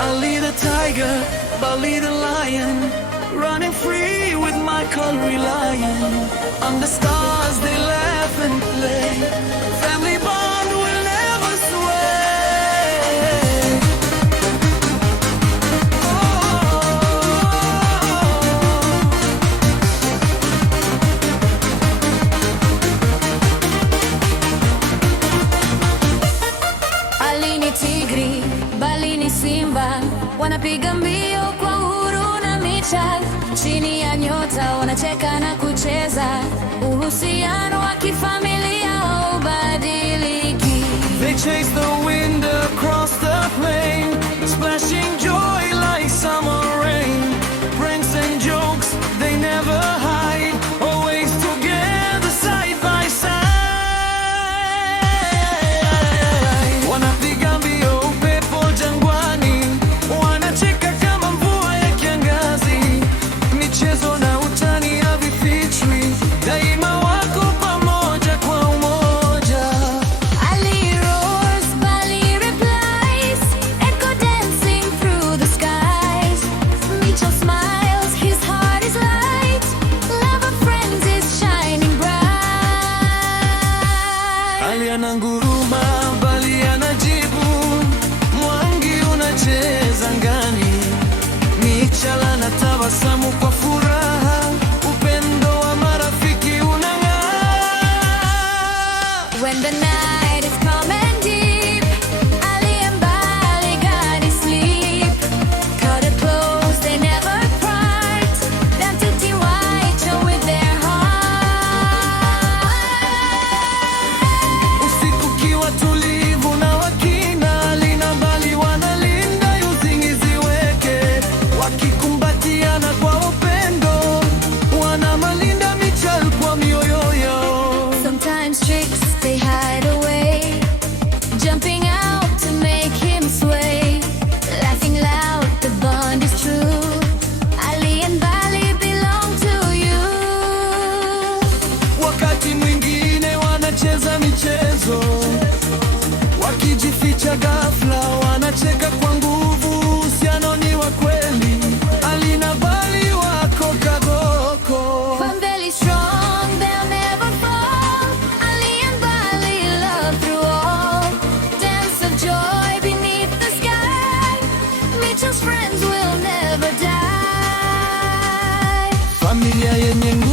Ali the tiger, Bali the lion, running free with my colory lion. Under stars they laugh and play, family bond will never sway. Ali ni tigri, Bali ni simba, wanapiga mbio kwa uhuru na micha. Chini ya nyota wanacheka na kucheza, uhusiano wa kifamilia haubadiliki. They chase the wind across the plain, splashing joy like summer rain. Pranks and jokes they never hide, always together side by side. Wanapiga mbio upepo jangwani, wanacheka kama mvua ya kiangazi. Michezo na utani havifichwi, daima wako pamoja kwa umoja. Ali roars, Bali replies, echo dancing through the skies. Mitchell smiles, his heart is light, love of friends is shining bright. Ali ananguruma, Bali anajibu, Mwangi unacheza ngani. Mitchell anatabasamu kwa furaha, upendo wa marafiki unang'aa. When the night is calm and deep, Ali and Bali got his sleep. Cuddled close, they never part, down to Tiwaicho with their heart. Usiku kiwa tulivu na wakina, Ali na Bali wanalinda usingizi weke, wakikumbatiana kwa upendo, wanamalinda Mitchell kwa mioyo yao. Sometimes tricks they hide away, jumping out to make him sway. Laughing loud, the bond is true. Ali and Bali belong to you. Wakati mwingine wanacheza michezo, wakijificha ghafla, wanacheka kwa nguvu. Uhusiano ni wa kweli, Ali na Bali wako kagoko. Family strong, they'll never fall. Ali and Bali love through all. Dance of joy beneath the sky. Mitchell's friends will never die. Familia yenye nguvu